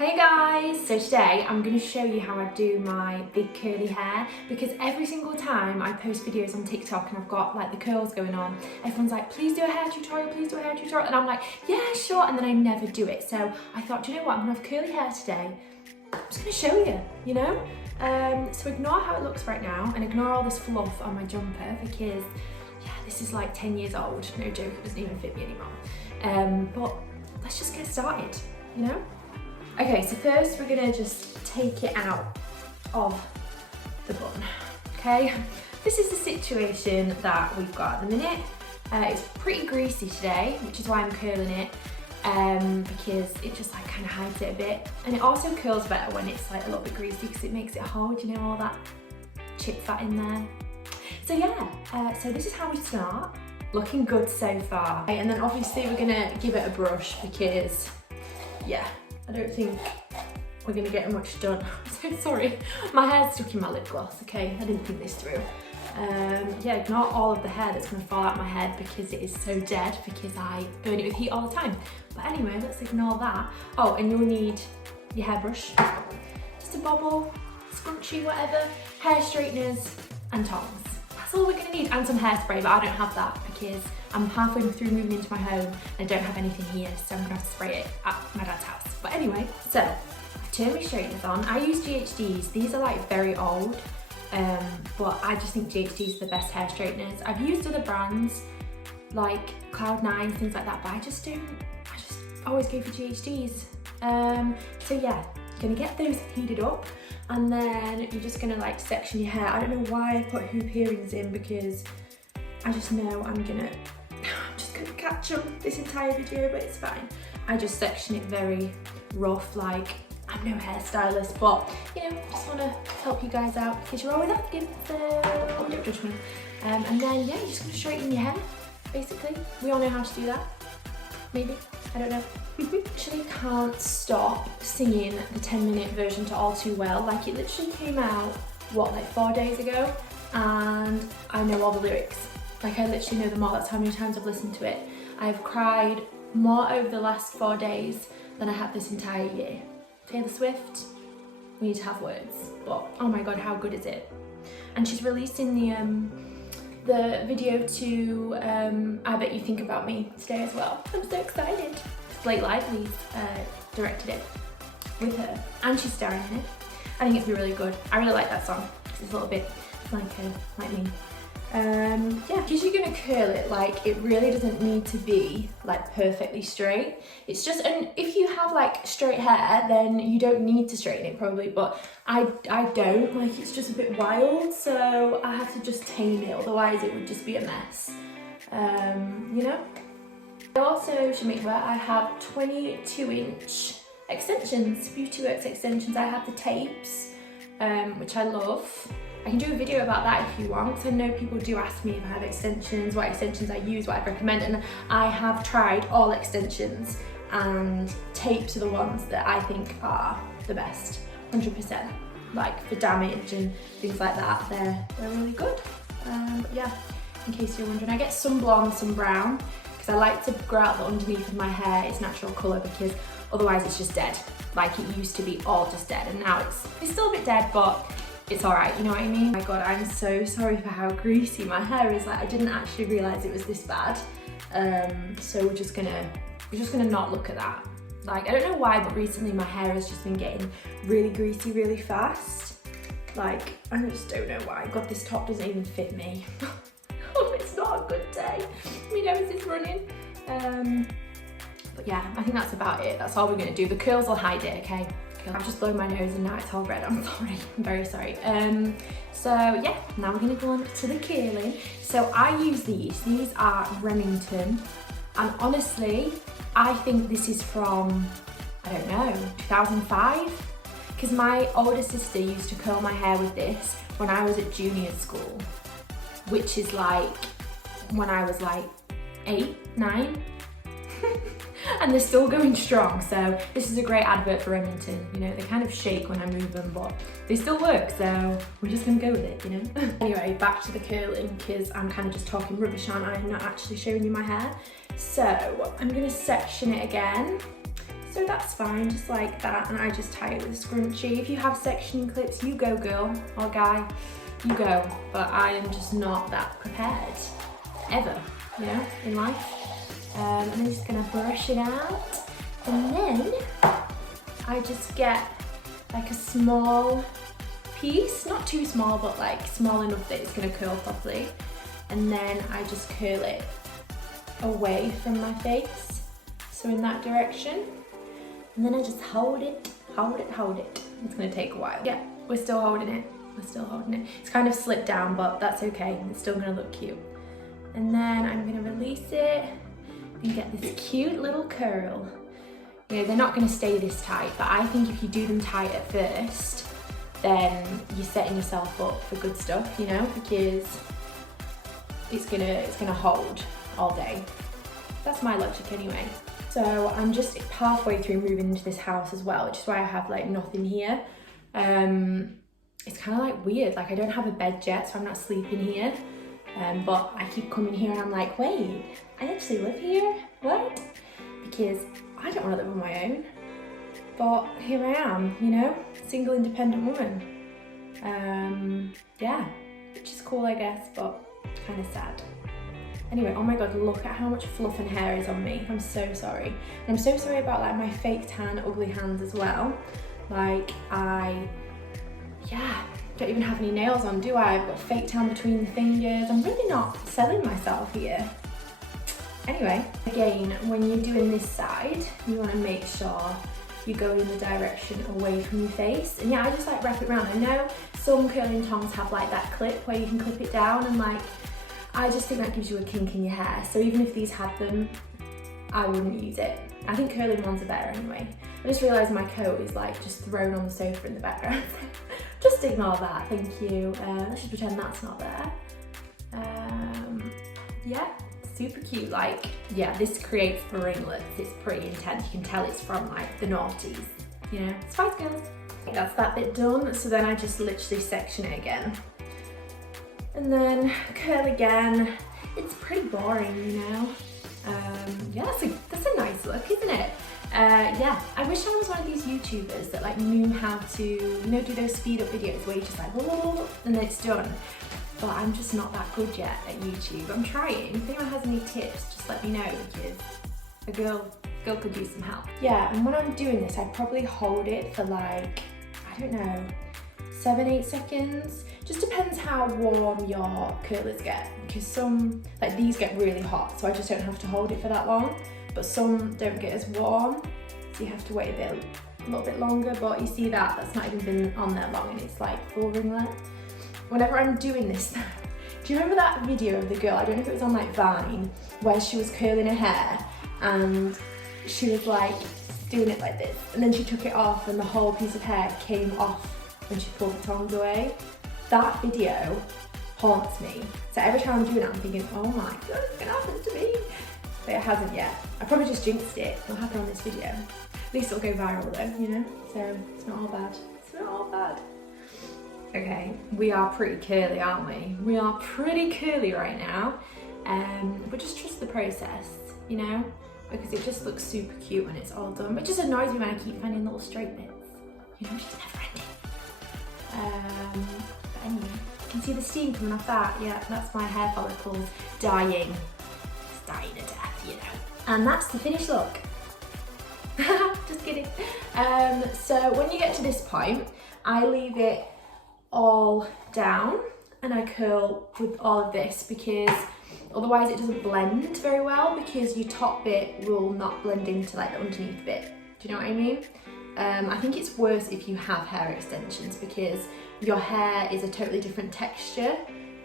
Hey guys! So today I'm going to show you how I do my big curly hair, because every single time I post videos on TikTok and I've got like the curls going on, everyone's like, please do a hair tutorial, please do a hair tutorial, and I'm like, yeah, sure, and then I never do it. So I thought, do you know what, I'm going to have curly hair today. I'm just going to show you, you know? So ignore how it looks right now and ignore all this fluff on my jumper, because yeah, this is like 10 years old, no joke, it doesn't even fit me anymore. But let's just get started, you know? Okay, so first we're gonna just take it out of the bun, okay? This is the situation that we've got at the minute. It's pretty greasy today, which is why I'm curling it, because it just like kind of hides it a bit. And it also curls better when it's like a little bit greasy because it makes it hold, you know, all that chip fat in there. So yeah, so this is how we start. Looking good so far. Okay, and then obviously we're gonna give it a brush because, yeah, I don't think we're gonna get much done. So sorry, my hair's stuck in my lip gloss, okay? I didn't think this through. Yeah, ignore all of the hair that's gonna fall out my head because it is so dead because I burn it with heat all the time. But anyway, let's ignore that. Oh, and you'll need your hairbrush, just a bobble, scrunchie, whatever, hair straighteners and tongs. That's all we're gonna need, and some hairspray, but I don't have that because I'm halfway through moving into my home and I don't have anything here, so I'm gonna have to spray it at my dad's house. But anyway, so I've turned my straighteners on. I use GHDs. These are like very old, but I just think GHDs are the best hair straighteners. I've used other brands like Cloud9, things like that, but I just always go for GHDs. So yeah, you're gonna get those heated up, and then you're just gonna like section your hair. I don't know why I put hoop earrings in because I just know I'm just gonna catch them this entire video, but it's fine. I just section it very rough, like I'm no hairstylist, but you know, just wanna help you guys out because you're always asking, so don't judge me. And then yeah, you're just gonna straighten your hair, basically. We all know how to do that, maybe, I don't know. Actually can't stop singing the 10-minute version to All Too Well. Like, it literally came out, what, like 4 days ago, and I know all the lyrics. Like, I literally know them all. That's how many times I've listened to it. I've cried more over the last 4 days than I have this entire year. Taylor Swift, we need to have words, but oh my god, how good is it? And she's releasing the video to I Bet You Think About Me today as well. I'm so excited. Blake Lively's directed it with her, and she's starring in it. I think it's really good. I really like that song. It's a little bit like her, like me. Yeah, because you're gonna curl it, like, it really doesn't need to be like perfectly straight. It's just, and if you have like straight hair, then you don't need to straighten it probably, but I don't, like, it's just a bit wild, so I have to just tame it, otherwise it would just be a mess. You know? I also should make aware I have 22-inch extensions, Beauty Works extensions. I have the tapes, which I love. I can do a video about that if you want, because I know people do ask me if I have extensions, what extensions I use, what I recommend, and I have tried all extensions, and tapes are the ones that I think are the best, 100%. Like for damage and things like that, they're really good. But yeah, in case you're wondering, I get some blonde, some brown, because I like to grow out the underneath of my hair its natural colour, because otherwise it's just dead. Like, it used to be all just dead, and now it's still a bit dead, but it's alright, you know what I mean? Oh my god, I'm so sorry for how greasy my hair is. Like, I didn't actually realise it was this bad. So we're just gonna not look at that. Like, I don't know why, but recently my hair has just been getting really greasy really fast. Like, I just don't know why. God, this top doesn't even fit me. Oh, it's not a good day. My nose is running. But yeah, I think that's about it. That's all we're gonna do. The curls will hide it, okay? I've just blown my nose and now it's all red. I'm sorry, I'm very sorry. So yeah, now we're gonna go on to the curling. So I use these are Remington, and honestly, I think this is from, I don't know, 2005? Because my older sister used to curl my hair with this when I was at junior school, which is like when I was like 8, 9. And they're still going strong, so this is a great advert for Remington. You know, they kind of shake when I move them, but they still work, so we're just gonna go with it, you know? Anyway, back to the curling, because I'm kind of just talking rubbish, aren't I? I'm not actually showing you my hair. So I'm gonna section it again. So that's fine, just like that, and I just tie it with a scrunchie. If you have sectioning clips, you go girl, or guy, you go. But I am just not that prepared, ever, you know, in life. I'm just gonna brush it out, and then I just get like a small piece, not too small, but like small enough that it's gonna curl properly. And then I just curl it away from my face, so in that direction. And then I just hold it. It's gonna take a while. Yeah, we're still holding it. It's kind of slipped down, but that's okay. It's still gonna look cute. And then I'm gonna release it and get this cute little curl. You know, they're not gonna stay this tight, but I think if you do them tight at first, then you're setting yourself up for good stuff, you know, because it's gonna hold all day. That's my logic anyway. So I'm just halfway through moving into this house as well, which is why I have like nothing here. It's kind of like weird, like I don't have a bed yet, so I'm not sleeping here. But I keep coming here and I'm like, wait, I actually live here? What? Because I don't want to live on my own. But here I am, you know, single independent woman. Yeah, which is cool I guess, but kind of sad. Anyway, oh my god, look at how much fluff and hair is on me. I'm so sorry. And I'm so sorry about like my fake tan, ugly hands as well. Like don't even have any nails on, do I? I've got fake tan between the fingers. I'm really not selling myself here. Anyway, again, when you're doing this side, you want to make sure you go in the direction away from your face. And yeah, I just like wrap it around. I know some curling tongs have like that clip where you can clip it down, and like, I just think that gives you a kink in your hair. So even if these had them, I wouldn't use it. I think curling ones are better anyway. I just realised my coat is like just thrown on the sofa in the background. Just ignore that, thank you. Let's just pretend that's not there. Yeah, super cute. Like, yeah, this creates ringlets. It's pretty intense. You can tell it's from like the noughties, you know, Spice Girls. That's that bit done. So then I just literally section it again. And then curl again. It's pretty boring, you know. Yeah, that's a nice look, isn't it? Yeah, I wish I was one of these YouTubers that like knew how to, you know, do those speed up videos where you just like, whoa, and then it's done. But I'm just not that good yet at YouTube. I'm trying. If anyone has any tips, just let me know, because a girl could use some help. Yeah, and when I'm doing this, I probably hold it for like, I don't know, 7-8 seconds. Just depends how warm your curlers get, because some, like these get really hot, so I just don't have to hold it for that long, but some don't get as warm, so you have to wait a little bit longer. But you see that's not even been on there long and it's like full ringlet. Whenever I'm doing this, do you remember that video of the girl, I don't know if it was on like Vine, where she was curling her hair and she was like doing it like this, and then she took it off and the whole piece of hair came off when she pulled the tongs away? That video haunts me. So every time I'm doing it, I'm thinking, oh my god, it's gonna happen to me. But it hasn't yet. I probably just jinxed it. It'll happen on this video. At least it'll go viral though, you know? So it's not all bad. It's not all bad. Okay, we are pretty curly, aren't we? We are pretty curly right now. But just trust the process, you know? Because it just looks super cute when it's all done. But it just annoys me when I keep finding little straight bits. You know, it's just never ending. But anyway, you can see the steam coming off that. Yeah, that's my hair follicles dying. It's dying to death, you know. And that's the finished look. Just kidding. So when you get to this point, I leave it all down and I curl with all of this, because otherwise it doesn't blend very well, because your top bit will not blend into like the underneath bit. Do you know what I mean? I think it's worse if you have hair extensions, because your hair is a totally different texture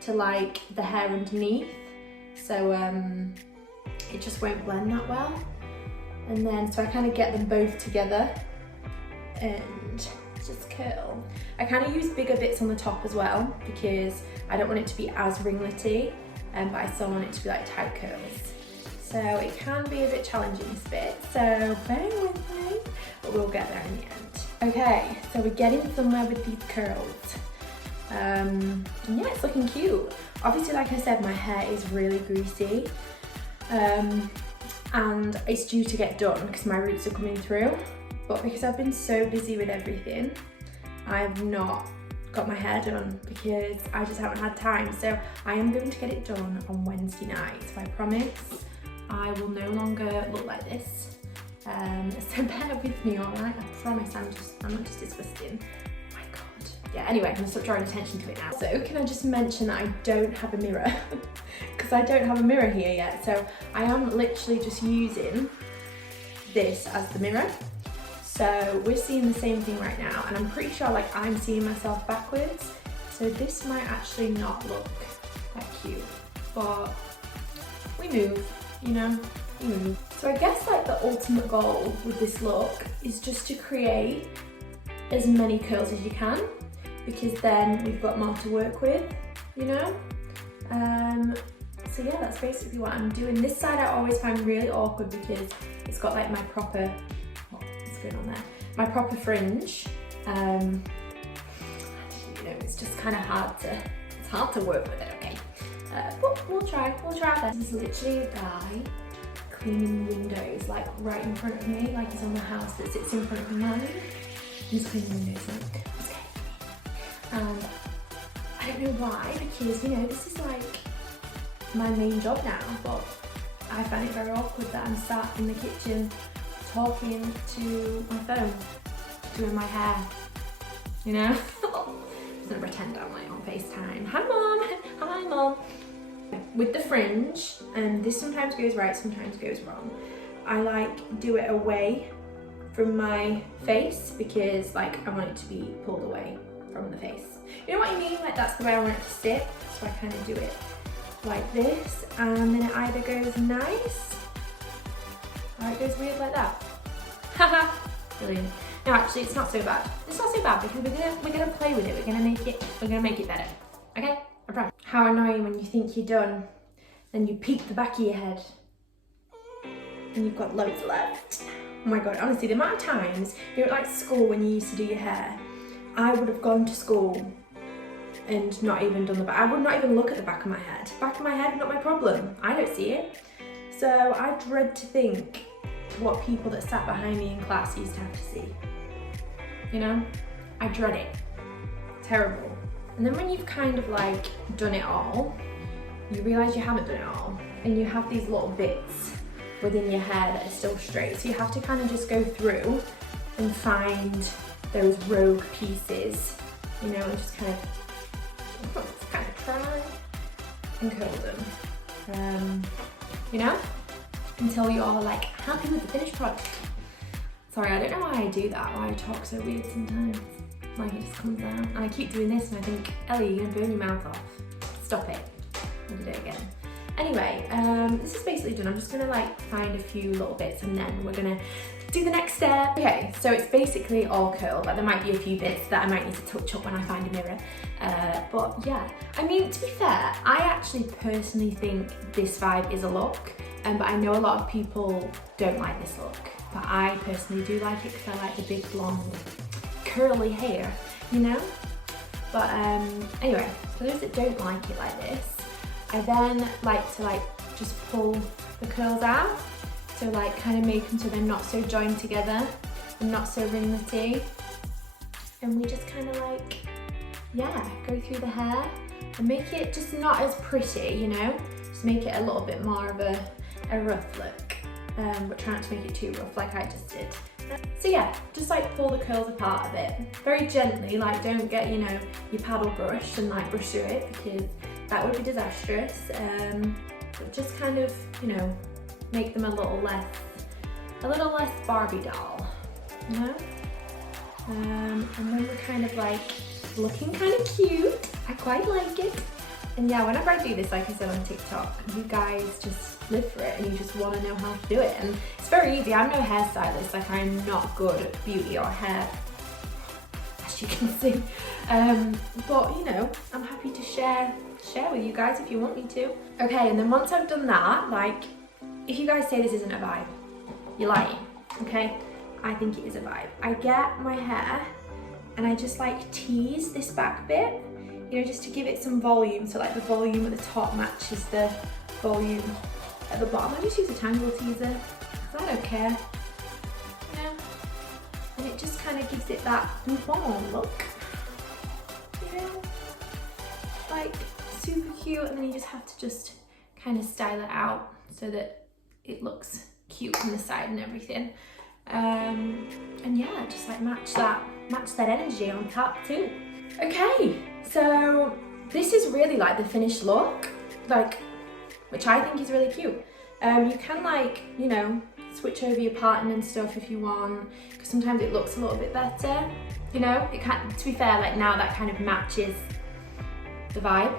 to like the hair underneath, so it just won't blend that well. And then so I kind of get them both together and just curl. I kind of use bigger bits on the top as well, because I don't want it to be as ringlety, but I still want it to be like tight curls. So it can be a bit challenging, this bit, so bear with me, but we'll get there in the end. Okay, so we're getting somewhere with these curls. And yeah, it's looking cute. Obviously, like I said, my hair is really greasy. and it's due to get done because my roots are coming through. But because I've been so busy with everything, I've not got my hair done because I just haven't had time. So I am going to get it done on Wednesday night. So I promise I will no longer look like this. So bear with me, alright? I promise I'm not just disgusting. Oh my god. Yeah, anyway, I'm gonna stop drawing attention to it now. So can I just mention that I don't have a mirror? Because I don't have a mirror here yet. So I am literally just using this as the mirror. So we're seeing the same thing right now, and I'm pretty sure like I'm seeing myself backwards. So this might actually not look that cute, but we move, you know, we move. So I guess like the ultimate goal with this look is just to create as many curls as you can, because then we've got more to work with, you know? So yeah, that's basically what I'm doing. This side I always find really awkward because it's got like my proper, what's going on there? My proper fringe. You know, it's just kind of hard to work with it, okay? But we'll try our best. This is literally a guy cleaning windows, like right in front of me, like he's on the house that sits in front of mine. He's cleaning windows now. Okay. And I don't know why, because you know, this is like my main job now, but I find it very awkward that I'm sat in the kitchen talking to my phone, doing my hair, you know? I'm gonna pretend I'm like on FaceTime. Hi mom, hi mom. With the fringe, and this sometimes goes right, sometimes goes wrong, I like do it away from my face because like I want it to be pulled away from the face. You know what I mean? Like that's the way I want it to sit, so I kind of do it like this, and then it either goes nice or it goes weird like that. Haha, brilliant. No, actually, it's not so bad. It's not so bad because we're gonna play with it. We're gonna make it better. Okay, I promise. How annoying when you think you're done, then you peek the back of your head, and you've got loads left. Oh my god, honestly, the amount of times you know, like school when you used to do your hair, I would have gone to school and not even done the back. I would not even look at the back of my head. Back of my head, not my problem. I don't see it. So I dread to think what people that sat behind me in class used to have to see. You know? I dread it. Terrible. And then when you've kind of like done it all, you realise you haven't done it all. And you have these little bits within your hair that are still straight. So you have to kind of just go through and find those rogue pieces, you know, and just kind of try and curl them, you know, until you're like happy with the finished product. Sorry, I don't know why I do that, why I talk so weird sometimes. Like it just comes out. And I keep doing this and I think, Ellie, you're gonna burn your mouth off. Stop it. I'm gonna do it again. Anyway, this is basically done. I'm just gonna like find a few little bits and then we're gonna do the next step. Okay, so it's basically all curled, but there might be a few bits that I might need to touch up when I find a mirror. But yeah, I mean, to be fair, I actually personally think this vibe is a look, but I know a lot of people don't like this look, but I personally do like it because I like the big blonde curly hair, you know? But anyway, for those that don't like it like this, I then like to just pull the curls out. So like kind of make them so they're not so joined together and not so ringlety. And we just kind of like, yeah, go through the hair and make it just not as pretty, you know? Just make it a little bit more of a rough look. But try not to make it too rough like I just did. So yeah, just like pull the curls apart a bit. Very gently, like don't get, you know, your paddle brush and like brush through it because that would be disastrous. But just kind of, you know, make them a little less Barbie doll, you know? And then we're kind of like looking kind of cute. I quite like it. And yeah, whenever I do this, like I said on TikTok, you guys just live for it and you just want to know how to do it. And it's very easy. I'm no hairstylist, like I'm not good at beauty or hair, as you can see. But you know, I'm happy to share with you guys if you want me to. Okay, and then once I've done that, like, if you guys say this isn't a vibe, you're lying, okay? I think it is a vibe. I get my hair and I just like tease this back bit, you know, just to give it some volume. So like the volume at the top matches the volume at the bottom. I just use a Tangle teaser because I don't care, you know. And it just kind of gives it that boom look, you know, like super cute. And then you just have to just kind of style it out so that it looks cute from the side and everything. And yeah, just like match that energy on top too. Okay, so this is really like the finished look, like, which I think is really cute. You can, like, you know, switch over your pattern and stuff if you want, because sometimes it looks a little bit better, you know. It can, to be fair, like now that kind of matches the vibe.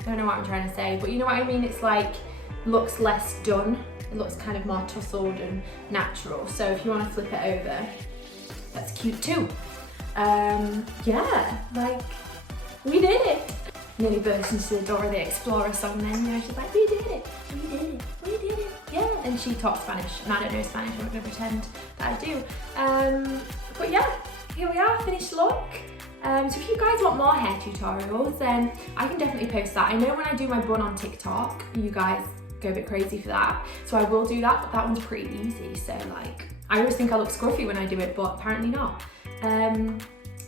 I don't know what I'm trying to say, but you know what I mean. It's like looks less done. It looks kind of more tussled and natural. So if you want to flip it over, that's cute too. Yeah, like, we did it. Nearly burst into the Dora the Explorer song then, you know, she's like, we did it, we did it, we did it, yeah. And she talks Spanish, and I don't know Spanish, I'm not gonna pretend that I do. But yeah, here we are, finished look. So if you guys want more hair tutorials, then I can definitely post that. I know when I do my bun on TikTok, you guys go a bit crazy for that, so I will do that, but that one's pretty easy. So like, I always think I look scruffy when I do it, but apparently not.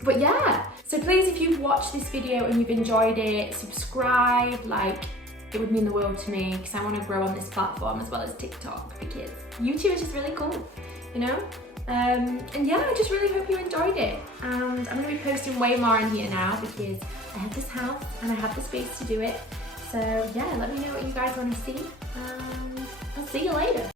But yeah, so please, if you've watched this video and you've enjoyed it, subscribe. Like, it would mean the world to me, because I want to grow on this platform as well as TikTok, because YouTube is just really cool, you know. And yeah, I just really hope you enjoyed it, and I'm going to be posting way more in here now because I have this house and I have the space to do it. So yeah, let me know what you guys want to see, and I'll see you later.